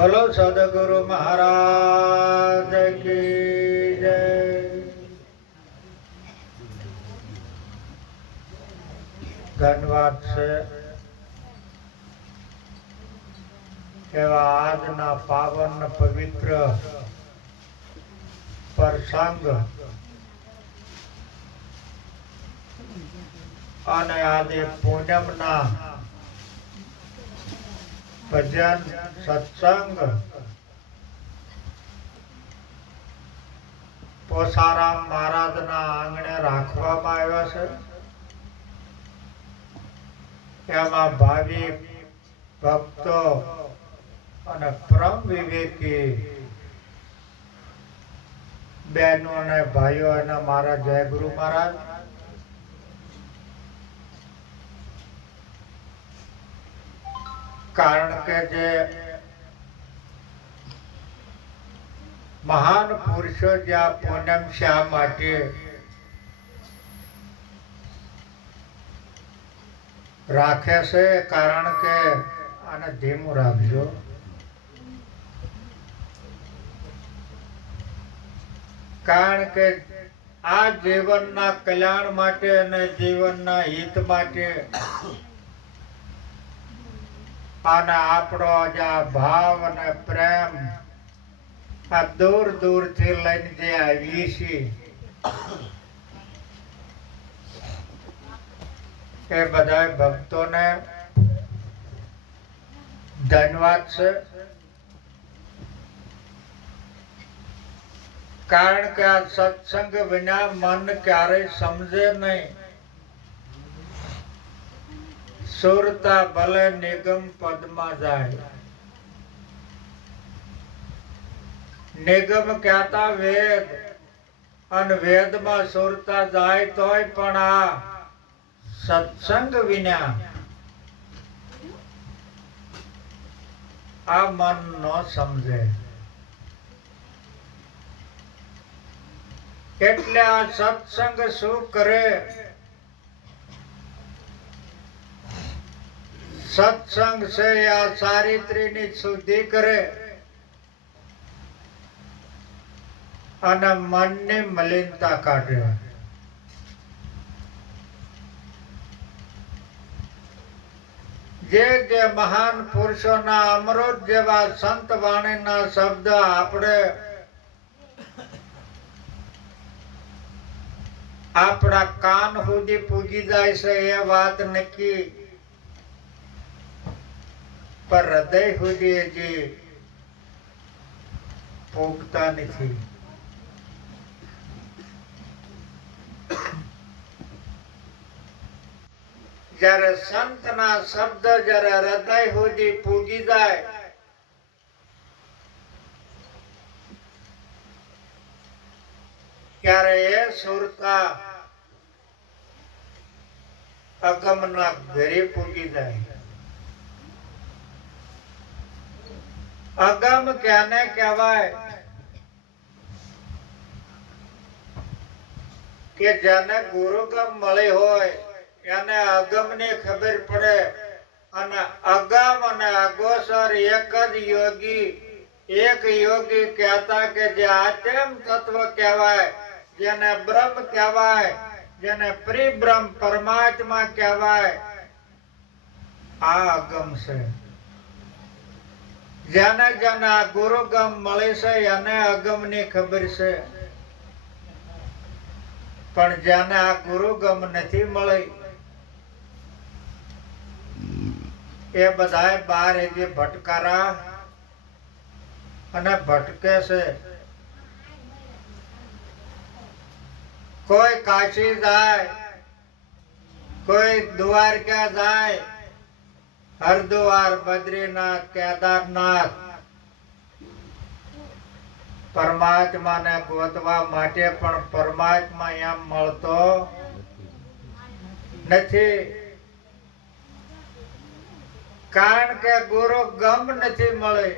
બોલો સદગુરુ મહારાજ કી જય। ધન્યવાદ છે એવા આજના પાવન પવિત્ર પ્રસંગ અને આજે પૂનમના ભજન સત્સંગ પોસારામ મહારાજના આંગણે રાખવામાં આવ્યા છે। એમાં ભાવિક ભક્તો અને પરમ વિવેકી બહેનો અને ભાઈઓ અને મારા જય ગુરુ મહારાજ। કારણ કે જે મહાન પુરુષો જ્યાં પૂનમ શા માટે રાખે છે, કારણ કે આને ધીમું રાખજો। કારણ કે આ જીવનના કલ્યાણ માટે અને જીવનના હિત માટે અને આપણો જે ભાવ અને પ્રેમ આ દૂર દૂરથી લઈને જે આવીએ છીએ એ બધા ભક્તોને ધન્યવાદ છે। કારણ કે આ સત્સંગ વિના મન ક્યારેય સમજે નહીં। સુરતા ભલે નિગમ પદમાં જાય। નિગમ કહેતા વેદ અને વેદમાં સુરતા જાય તોય પણ આ સત્સંગ વિના આ મન ન સમજે। એટલે આ સત્સંગ શું કરે? સત્સંગ છે આ ચારિત્ર્યની શુદ્ધિ કરે અને મનની મલિનતા કાઢે। જે મહાન પુરુષોના અમૃત જેવા સંત વાણીના શબ્દ આપણે આપણા કાન સુધી પૂજી જાય છે એ વાત નક્કી, પર હૃદય સુધી હજી પૂગતા નથી। જ્યારે સંતના શબ્દ જ્યારે હૃદય સુધી પૂગી જાય ત્યારે એ સુરતા અગમના ઘરે પૂગી જાય। અગમ ક્યાને કહેવાય? કે જેને ગુરુગમ મળી હોય એને અગમની ખબર પડે। અને અગમ અને અગોચર એક જ યોગી, એક યોગી કહેતા કે જે આત્મ તત્વ કહેવાય, જેને બ્રહ્મ કહેવાય, જેને પરિબ્રહ્મ પરમાત્મા કહેવાય, આ અગમ છે। જેને જેને આ ગુરુગમ મળે છે એને અગમની ખબર છે। પણ જેને આ ગુરુગમ નથી મળી એ બધા બાર જે ભટકારા અને ભટકે છે। કોઈ કાશી જાય, કોઈ દ્વારકા જાય, હરિદ્વાર, બદ્રીનાથ, કેદારનાથ પરમાત્માને ગોતવા માટે, પણ પરમાત્મા એમ મળતો નથી। કારણ કે ગુરુ ગમ નથી મળી।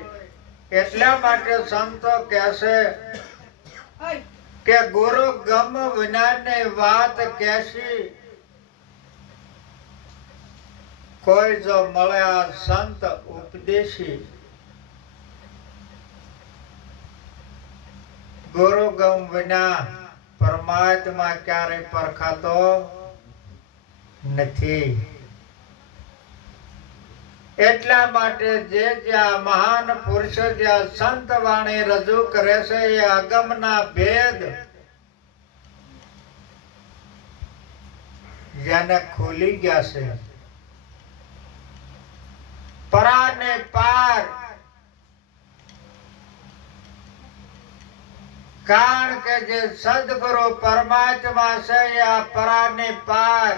એટલા માટે સંતો કહેશે કે ગુરુ ગમ વિનાની વાત કહેશી। કોઈ જો મળે આ સંત ઉપદેશી ગુરુ ગમ વિના પરમાત્મા ક્યારેય પરખાતો નથી. એટલા માટે જે જ્યાં મહાન પુરુષો જ્યાં સંત વાણી રજૂ કરે છે એ અગમના ભેદ જેને ખુલી ગયા છે, પરાને પાર. કારણ કે જે સદગુરુ પરમાત્મા છે આ પરાને પાર,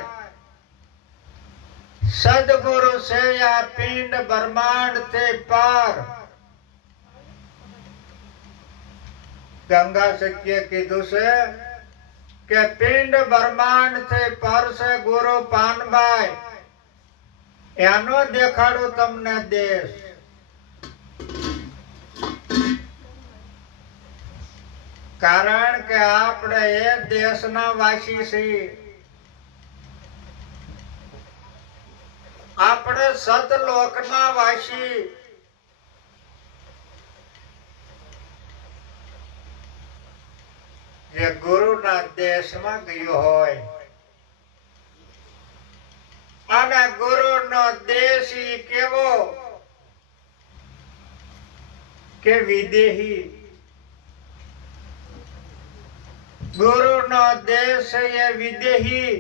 સદગુરુ છે આ પિંડ બ્રહ્માંડ થી પાર. ગંગા સત્ય કીધું છે કે પિંડ બ્રહ્માંડ થી પર છે ગુરુ પાનભાઈ. એનો દેખાડું તમને દેશ. કારણ કે આપણે એ દેશના વાસી છીએ. આપણે સતલોકના વાસી. જે ગુરુના દેશમાં ગયો હોય અને ગુરુનો દેશ કેવો કે વિદેહી. ગુરુનો દેશ એ વિદેહી.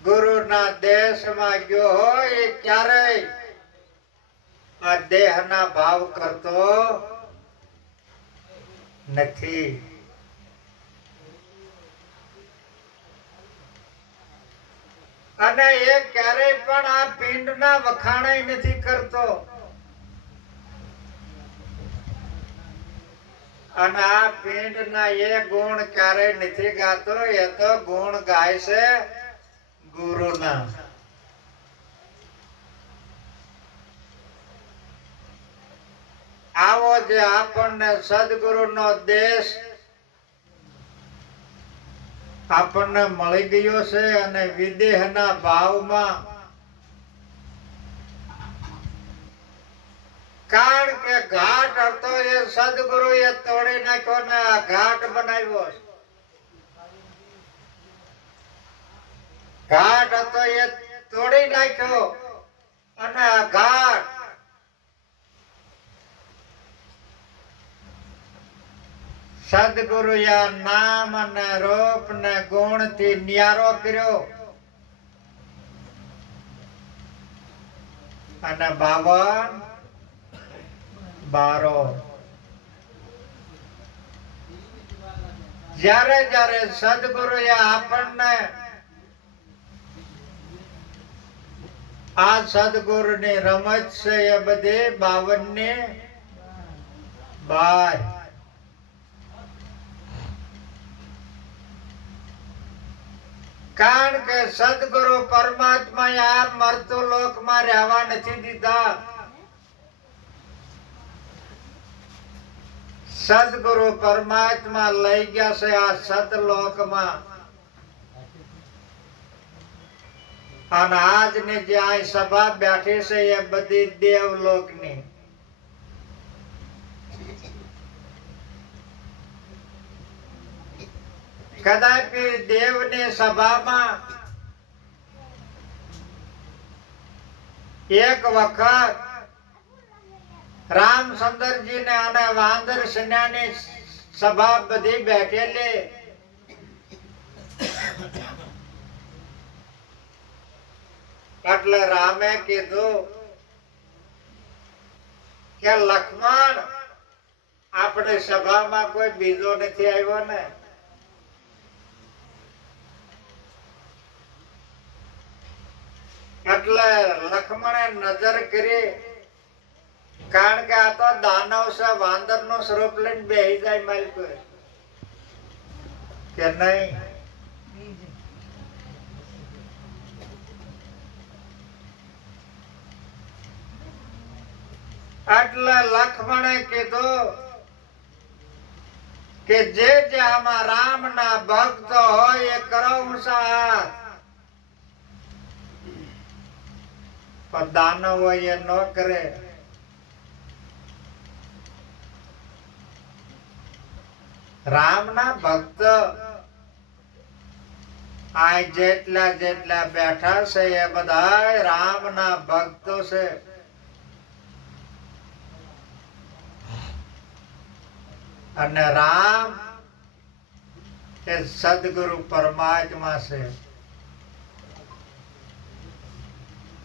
ગુરુના દેશમાં ગયો હોય એ ક્યારેય આ દેહના ભાવ કરતો નથી. અને એ ક્યારેય પણ આ પિંડના વખાણ નથી કરતો. અને આ પિંડના એ ગુણ ક્યારેય નથી ગાતો. એ તો ગુણ ગાય છે ગુરુના. આવો જે આપણને સદગુરુનો દેશ આપણને મળી ગયો છે અને વિદેહના ભાવમાં. કારણ કે ઘાટ હતો એ સદગુરુ એ તોડી નાખ્યો ને આ ઘાટ બનાવ્યો. ઘાટ હતો એ તોડી નાખ્યો અને આ ઘાટ સદગુરુ નામ ને રૂપ ને ગુણ થી ન્યારો કર્યો અને 52 બારો. જ્યારે જ્યારે સદગુરુ આપણને આ સદગુરુ ની રમત છે એ બધી 52 ને 12. કારણ કે સદગુરુ પરમાત્મા આ મર્ત્ય લોકમાં રહેવા નથી દીધા. સદગુરુ પરમાત્મા લઈ ગયા છે આ સતલોકમાં. અને આજની જે આ સભા બેઠી છે એ બધી દેવલોકની. કદાપી દેવની સભામાં એક વખત રામચંદ્રજી ને અને વાંદર સેનાની સભા બધી બેઠેલી. એટલે રામે કીધું કે લક્ષ્મણ આપણે સભામાં કોઈ બીજો નથી આવ્યો ને. એટલે લક્ષ્મણે નજર કરી. કારણ કે આ તો દાનવ છે, વાંદર નું સ્વરૂપ લઈને બેહી જાય માલિક કે નહીં. એટલે લક્ષ્મણે કીધું કે જે જે આમાં રામ ના ભક્ત હોય એ કરો સાથ. પણ દાનવ હોય એ ન કરે. રામના ભક્ત આ જેટલા જેટલા બેઠા છે એ બધા રામના ભક્તો છે. અને રામ એ સદગુરુ પરમાત્મા છે.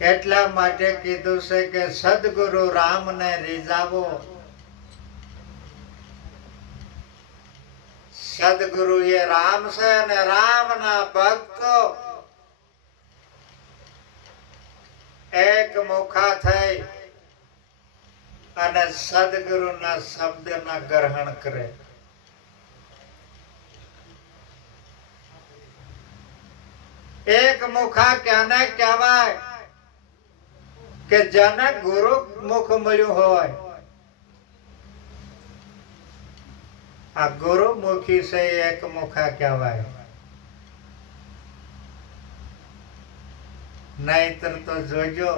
એટલા માટે કીધું છે કે સદગુરુ રામને રીઝાવો. સદગુરુ એ રામ છે અને રામના ભક્તો એક મુખા થઈ અને સદગુરુના શબ્દના ગ્રહણ કરે. એક મુખા ક્યાને કહેવાય કે જેને ગુરુ મુખ મળ્યું હોય. આ ગુરુમુખી છે એક મુખા કહેવાય. નહીતર તો જોજો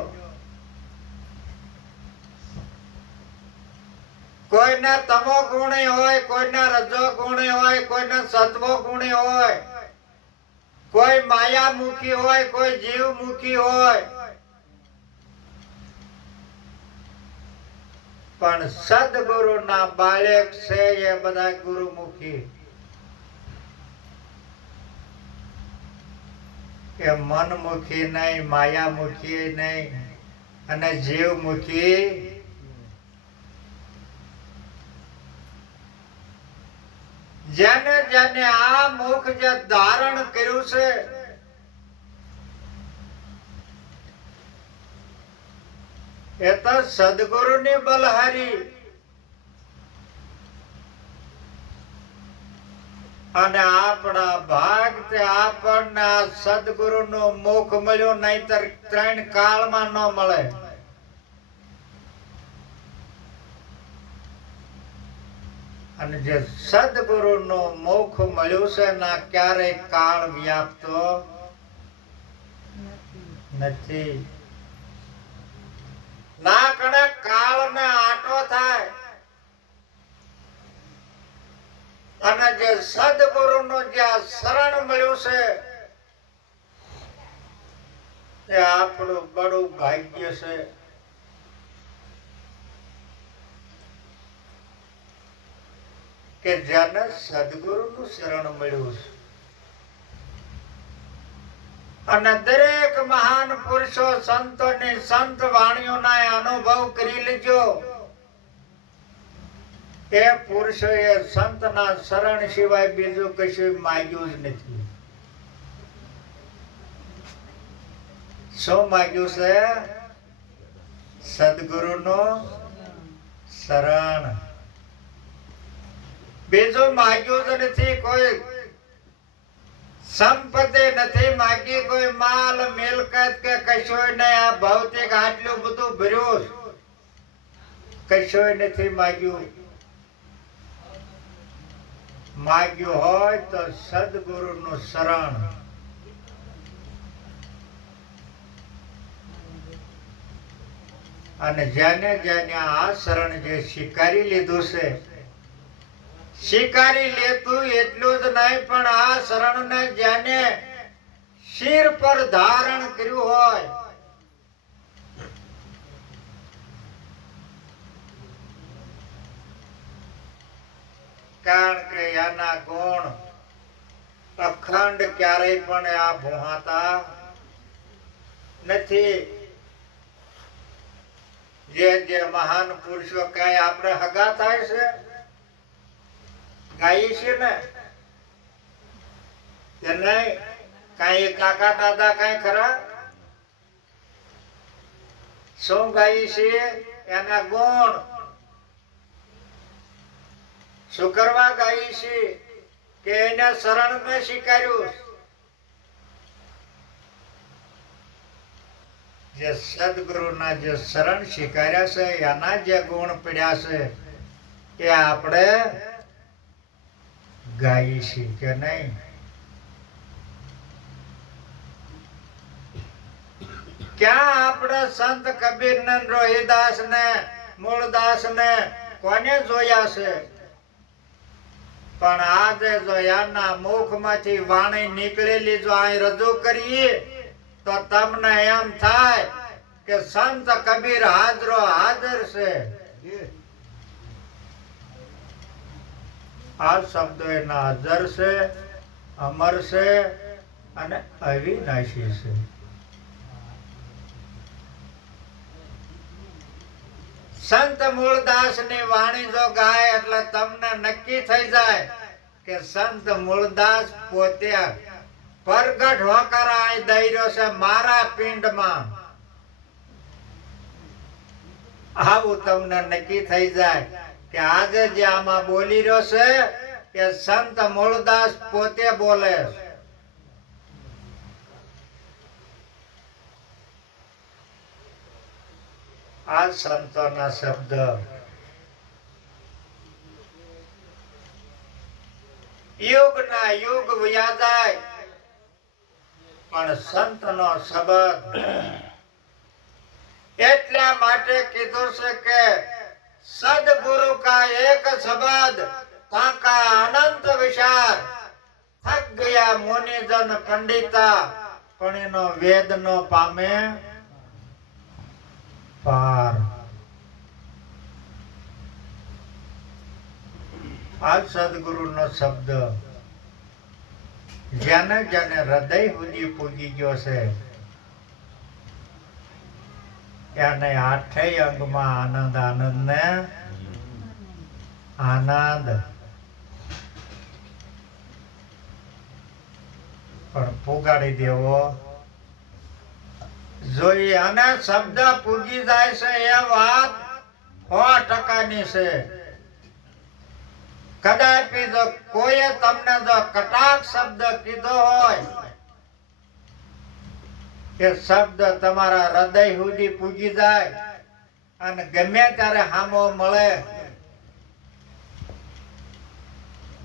કોઈને તમો ગુણી હોય, કોઈને રજો ગુણી હોય, કોઈને સત્વો ગુણી હોય, કોઈ માયામુખી હોય, કોઈ જીવમુખી હોય, પણ સદગુરુના બાળક છે એ બધા ગુરુમુખી. એ મનમુખી નહીં, માયામુખી નહીં અને જીવમુખી. જેને જેને આ મુખ જે ધારણ કર્યું છે એ તો સદગુરુની બલહારી. અને આપણા ભાગ તે આપણને આ સદગુરુનું મુખ મળ્યું, નહીતર 3 કાળમાં ન મળે. અને જે સદગુરુનું મુખ મળ્યું છે ના ક્યારેય કાળ વ્યાપતો નથી. ના કણે કાળ ને આટો થાય. અને જે સદગુરુનું જે શરણ મળ્યું છે એ આપણું બડું ભાગ્ય છે. કે જેને સદગુરુનું શરણ મળ્યું છે. અને દરેક મહાન પુરુષો સંતોની સંત વાણીઓના અનુભવ કરી લેજો. એ પુરુષોએ સંતના શરણ સિવાય બીજું કશું માંગ્યું જ નથી. શું માંગ્યું છે? સદગુરુનું શરણ. બીજું માંગ્યું જ નથી. કોઈ સંપત્તિ નથી માંગી, કોઈ માલ મિલકત કે કશું નહીં. આ ભૌતિક આટલું બધું ભર્યું, કશું નથી માંગ્યું. માંગ્યું હોય તો સદગુરુનું શરણ. અને જેને જેને આ શરણ જે સ્વીકારી લીધું છે, સ્વીકારી લેતું એટલું જ નહીં, પણ આ શરણને જેને શિર પર ધારણ કર્યું હોય, કારણ કે એના ગુણ અખંડ ક્યારેય પણ આ ભૂહાતા નથી. જે જે મહાન પુરુષો કઈ આપણે હગા થાય છે, ગાઈ છે ને કે નહીં? કઈ કાકા દાદા કઈ ખરા? શું ગાઈ છે? એના ગુણ. શું કરવા ગાઈ છે? કે એને શરણ મેં સ્વીકાર્યું. જે સદગુરુના જે શરણ સ્વીકાર્યા છે એના જે ગુણ પડ્યા છે એ આપણે ગાઈ છે કે નહીં? ક્યાં આપણે સંત કબીર ને, રોહિદાસ ને, મૂળદાસ ને કોને જોયા છે? પણ આજે જો એના મુખમાંથી વાણી નીકળેલી જો અહીં રજૂ કરીએ તો તમને એમ થાય કે સંત કબીર હાજરો હાજર છે. આ શબ્દો એના હાજર છે, અમર છે અને અવિનાશી છે. સંત મૂળદાસ ની વાણી જો ગાય એટલે તમને નક્કી થઈ જાય કે સંત મૂળદાસ પોતે પ્રગટ હોકર આઈ દઈ છે મારા પિંડમાં. આવું તમને નક્કી થઈ જાય કે આજે જે આમાં બોલી રહ્યો છે કે સંત મૂળદાસ પોતે બોલે. આ સંતોના શબ્દ યુગ ના યુગ વયા જાય પણ સંતનો શબ્દ એટલા માટે કીધું છે કે સદગુરુ કા એક શબ્દ તાકા અનંત વિચાર થક ગયા મુનિજન પંડિતા પણ એનો વેદ નો પામે પાર. આ સદગુરુ નો શબ્દ જેને જેને હૃદય સુધી પૂજી ગયો છે એને આઠેય અંગમાં આનંદ આનંદ ને આનંદ. પણ પુગાડી દેવો જોઈએ અને શબ્દ પૂજી જાય છે એ વાત 100% છે. કદાપી જો કોઈએ તમને જો કટાક્ષ શબ્દ કીધો હોય કે શબ્દ તમારા હૃદય સુધી પૂજી જાય અને ગમે ત્યારે હામો મળે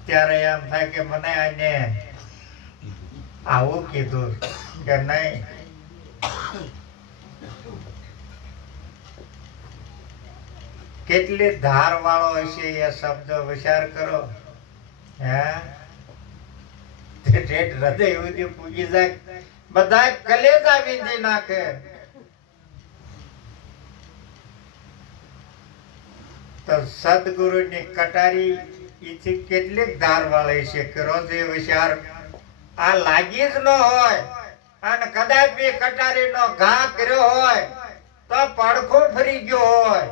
ત્યારે એમ થાય કે મને આને આવું કીધું કે નહીં. કેટલી ધાર વાળો હશે એ શબ્દ વિચાર કરો. હે હૃદય સુધી પૂજી જાય બધા કલેજા વીંધી નાખે. તો સદગુરુ ની કટારી ઈથી કેટલીક ધાર વાળી છે કરો જે વિચાર આ લાગી જ ન હોય અને કદાચ કટારી નો ઘા કર્યો હોય તો પડખો ફરી ગયો હોય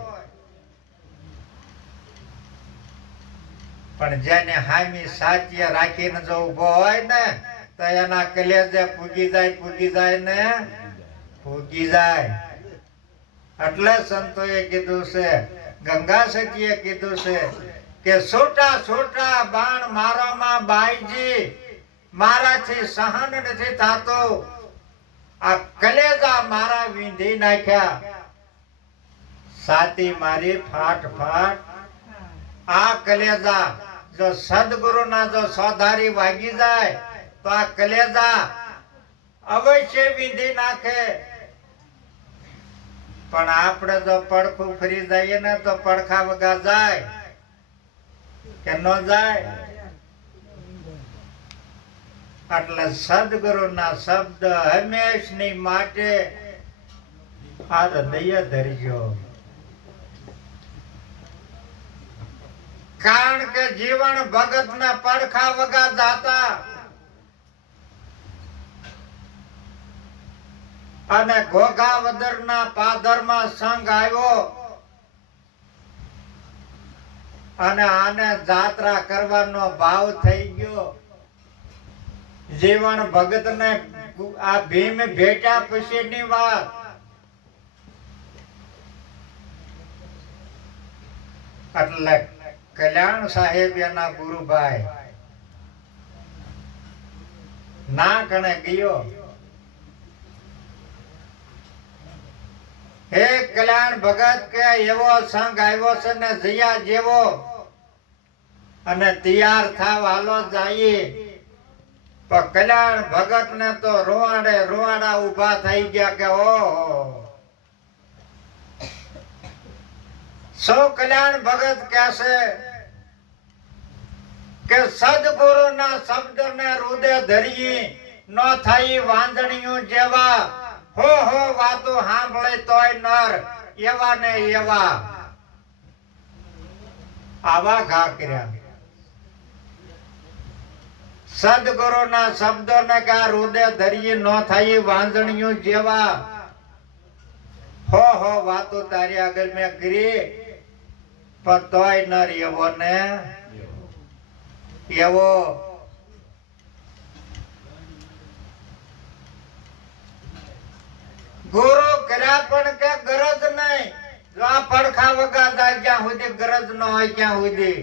પણ જેને હામી સાચી રાખીને જો ઉભો હોય ને તો એના કલેજે પૂજી જાય ને પૂજી જાય. એટલે સંતોએ કીધું છે, ગંગા સતીએ કીધું છે કે છોટા છોટા બાણ મારોમાં બાઈજી મારાથી સહન નથી થાતો. આ કલેજા મારા વીંધી નાખ્યા સાતી મારી ફાટ ફાટ. આ કલેજા જો સદગુરુ ના જો સોધારી વાગી જાય તો આ કલેજા અવશ્ય વીંધી નાખે. પણ આપણે જો પડખું ફરી જઈએ ને તો પડખા વગા જાય કે ન જાય. એટલે સદગુરુ ના શબ્દ હંમેશની માટે આ હૃદય ધરજો. કારણ કે જીવન ભગત ના પડખા વગા જાતા અને ઘોઘાવદર ના પાદર માં સંઘ આવ્યો અને આને જાત્રા કરવાનો ભાવ થઈ ગયો. જીવન ભગત ને આ ભીમ ભેટ્યા પછી ની વાત. એટલે કલ્યાણ સાહેબ એના ગુરુભાઈ ના કણે ગયો. હે કલ્યાણ ભગત કે એવો સંઘ આવ્યો છે ને જયા જેવો અને તૈયાર થાવ હાલો જઈએ. પણ કલ્યાણ ભગત ને તો રોવાડે રોવાડા ઉભા થઈ ગયા કે ઓહો. સૌ કલ્યાણ ભગત કહેશે કે સદગુરુના શબ્દને હૃદય ધરી ન થઈ વાંદણીયું જેવા હો વાતો સાંભળે તોય નર એવા ને એવા આવા ઘા કર્યા. સદગુરુના શબ્દોને કે હૃદય ધરી ન થઈ વાંદણીયું જેવા હો વાતો તારી આગળ મેં કરી પણ તોય નર એવો ને એવો. ગુરુ કર્યા પણ કે ગરજ નહીં. જો આ પડખા વગા જાય જ્યાં સુધી ગરજ ન હોય ત્યાં સુધી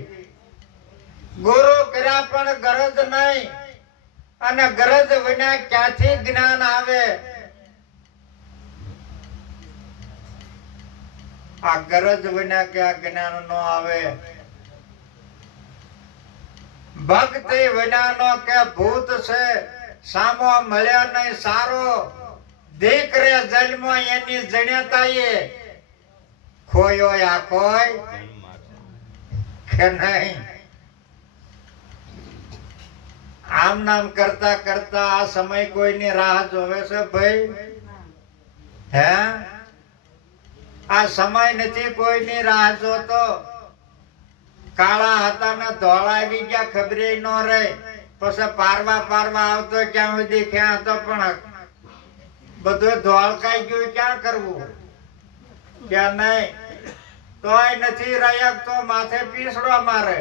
ગુરુ કર્યા પણ ગરજ નહીં. અને ગરજ વિના ક્યાંથી જ્ઞાન આવે? આ ગરજ વિના ક્યાં જ્ઞાન નો આવે? ભક્તિ વિનાનો કે ભૂત છે સામો મળ્યો નહીં સારો. દીકરે જન્મ એની જણ્યતાએ ખોયો આ કોઈ કે નહીં? આમ નામ કરતા કરતા આ સમય કોઈની રાહ જોવે છે ભાઈ? હે, આ સમય નથી કોઈની રાહ જોતો. કાળા હતા ને ધોળા આવી ગયા ખબરે ન રહે. પછી પારવા આવતો ક્યાં સુધી ક્યાં હતો પણ બધું ધોળકાઈ ગયું. ક્યાં કરવું? ક્યાં નહીં? તોય નથી રહ્યા તો માથે પીસડો મારે.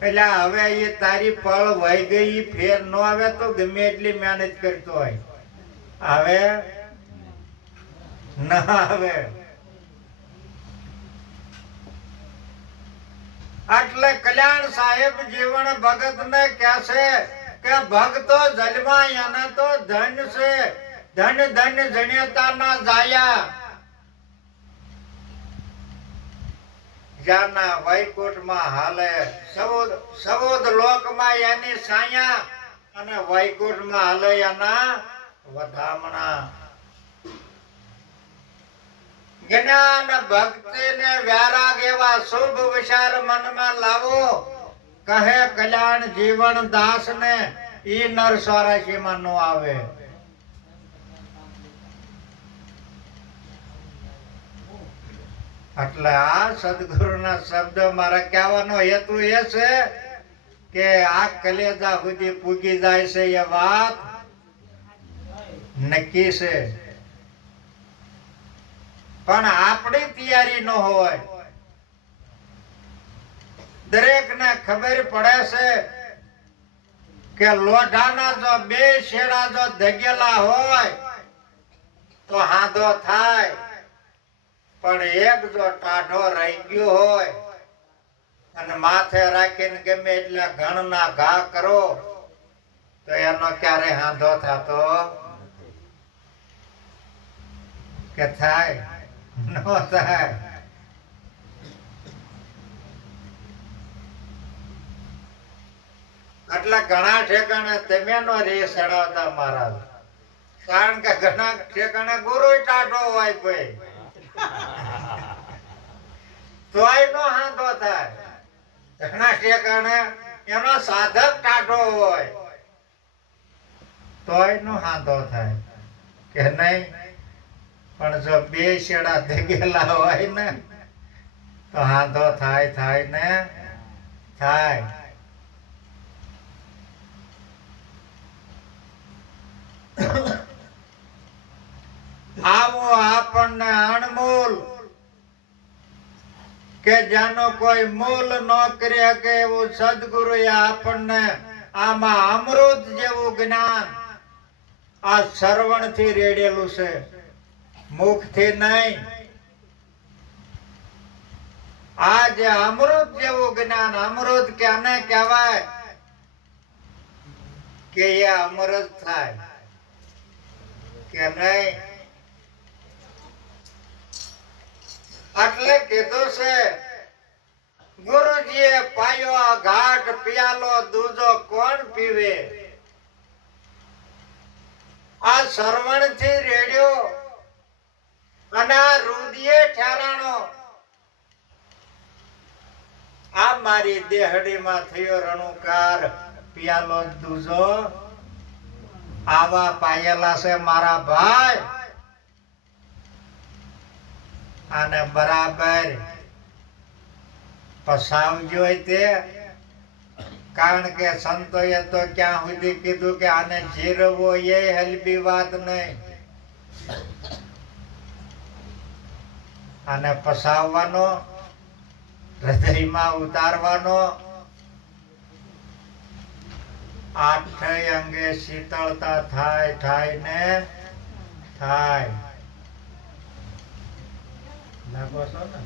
એટલે હવે એ તારી પળ વહી ગઈ ફેર ન આવે તો ગમે એટલી મહેનત કરતો હોય આવે ના આવે. એટલે કલ્યાણ સાહેબ જીવન ભગત ને કહે છે કે ભક્તો જન્મા એના તો ધન છે. ધન ધન જણ્યતા ના જાયા. જ્યાંના વૈકુંઠમાં હાલે સબોધ લોકમાં એની સાયા અને વૈકુંઠમાં હાલે એના વધામણા. જ્ઞાન ભક્તિ ને વ્યારાગ એવા શુભ વિચાર મનમાં લાવો કહે કલ્યાણ જીવન દાસ ને ઈ નર 84 માં નો આવે. એટલે આ સદગુરુના શબ્દ મારા કહેવાનો હેતુ એ છે કે આ કલેજા સુધી પૂગી જાય છે એ વાત નક્કી છે. પણ આપણી તૈયારી ન હોય. દરેક ને ખબર પડે છે કે લોઢાના જો 2 શેડા જો ધગેલા હોય તો હાંધો થાય. પણ એક જો ટાઢો રહી ગયો હોય અને માથે રાખીને ગમે એટલા ઘણના ઘા કરો તો એનો ક્યારે હાંધો થતો કે થાય? નો થાય. એટલે ઘણા ઠેકાણે તમે નો રેસ ચડાવતા મહારાજ. કારણ કે ઘણા ઠેકાણે ગુરુ ટાઢો હોય ભાઈ તોય નો હાંધો થાય. ઘણા ઠેકાણે એનો સાધક ટાઢો હોય તોય નો હાંધો થાય કે નહીં? પણ જો 2 શેડા ધગેલા હોય ને તો હાંધો થાય ને થાય. આવો આપણને અણમોલ કે જાનો કોઈ મોલ ન કરી શકે એવું સદગુરુએ આપણને આમાં અમૃત જેવું જ્ઞાન આ શ્રવણ થી રેડેલું છે, મુખ થી નહીં. આ જે અમૃત જેવું જ્ઞાન, અમૃત ક્યાંને કહેવાય કે એ અમૃત થાય કે નહીં? એટલે કીધું છે ગુરુજીએ પાયો આ ઘાટ પિયાલો દૂજો કોણ પીવે? આ શ્રવણ થી રેડ્યો અને આ રુદિયે ઠેરાણો. મારી દેહડીમાં થયો રણુકાર પિયાલો દૂજો આવા પાયેલા છે મારા ભાઈ આને બરાબર પસાવજો તે કારણ કે સંતોએ તો ક્યાં સુધી કીધું કે આને જીરવો એ હલબી વાત નહીં આને પસાવવાનો હૃદયમાં ઉતારવાનો આઠેય અંગે શીતળતા થાય ને થાય લાગો છો ને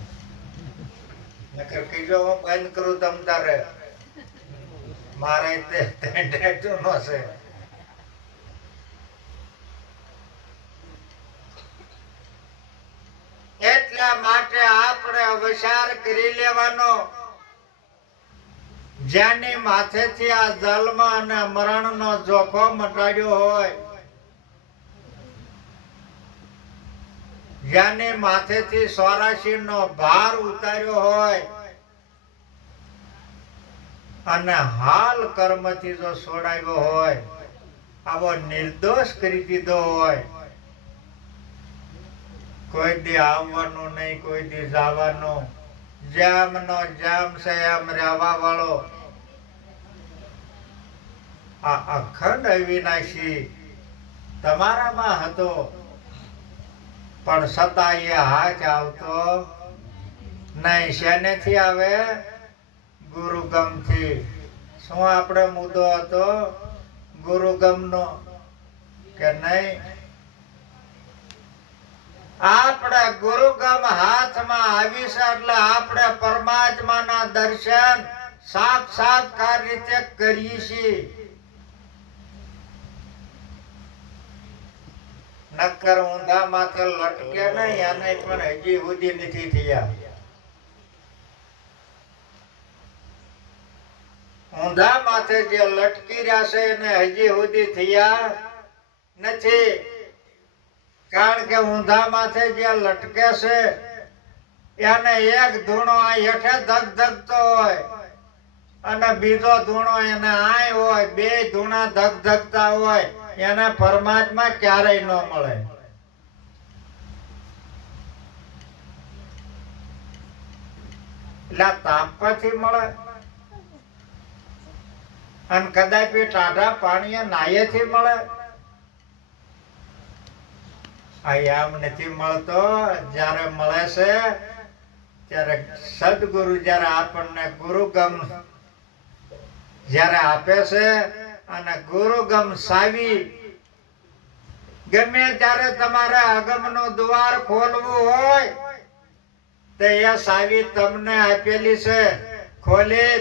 નકર કીજો હું બંધ કરું તમ તારે મારે તે ટેટુ નો છે એટલા માટે આપણે વિચાર કરી લેવાનો જેની માથેથી આ જન્મ અને મરણનો જોખો મટાડ્યો હોય જેની માથેથી 84 નો ભાર ઉતાર્યો હોય અને હાલ કર્મથી જો છોડાવ્યો હોય આવો નિર્દોષ કરી દીધો હોય કોઈ દી આવવાનું નહીં કોઈ દી જવાનું જેમ નો જેમ છે એમ રહેવા વાળો આ અખંડ અવિનાશી તમારામાં હતો પણ છતાં એ હાથ આવતો નહીં શેનેથી આવે ગુરુગમથી શું આપણે મુદ્દો હતો ગુરુગમનો કે નહીં આપણે ગુરુગમ હાથમાં આવી છે એટલે આપણે પરમાત્માના દર્શન સાક્ષાત્કાર રીતે કરીએ છીએ નકર ઊંધા માથે લટકે નહીં અને પણ હજી સુધી નથી થયા ઊંધા માથે જે લટકી રહ્યા છે એને હજી સુધી થયા નથી કારણ કે ઊંધા માથે જે લટકે છે એને એક ધૂણો આ હેઠે ધગધગતો હોય અને બીજો ધૂણો એને આય હોય બે ધૂણા ધગધગતા હોય એને પરમાત્મા ક્યારેય ન મળે એટલે તાપથી મળે અને કદાચ ટાઢા પાણી નાયેથી મળે આમ નથી મળતો જ્યારે મળે છે ત્યારે સદગુરુ જ્યારે આપણને ગુરુગમ જ્યારે આપે છે અને ગુરુગમ સાવી ગમે ત્યારે તમારે અગમનું દ્વાર ખોલવું હોય તો એ સાવી તમને આપેલી છે ખોલી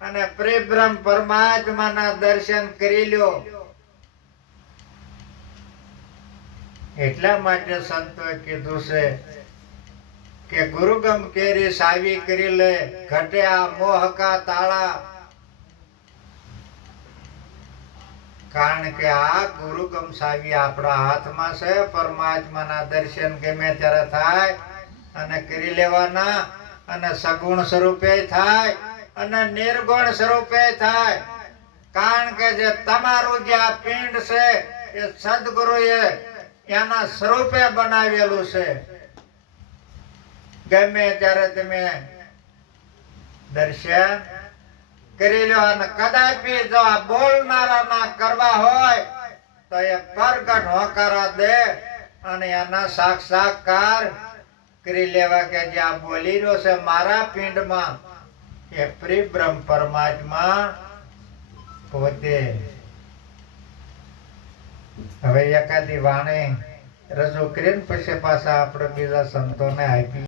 અને પરિબ્રહ્મ પરમાત્માના દર્શન કરી લ્યો એટલા માટે સંતોએ કીધું છે કે ગુરુગમ કેરી સાવી કરી લે ઘટે આ મોહકા તાળા કારણ કે આ ગુરુગમ સાવી આપણા હાથમાં છે પરમાત્માના દર્શન ગમે ત્યારે થાય અને કરી લેવાના અને સગુણ સ્વરૂપે થાય અને નિર્ગુણ સ્વરૂપે થાય કારણ કે જે તમારું જે આ પિંડ છે એ સદગુરુએ એના સ્વરૂપે બનાવેલું છે ગમે ત્યારે તમે દર્શન કરી લો અને કદાપી જો આ બોલનારા ના કરવા હોય તો એ પ્રગટ હોકારા દે અને એના સાક્ષાત્કાર કરી લેવા કે જે આ બોલી રહ્યો છે મારા પિંડમાં એ પરિબ્રહ્મ પરમાત્મા પોતે હવે એકાદી વાણી રજૂ કરીને પછી પાછા આપણે બીજા સંતોને આપીએ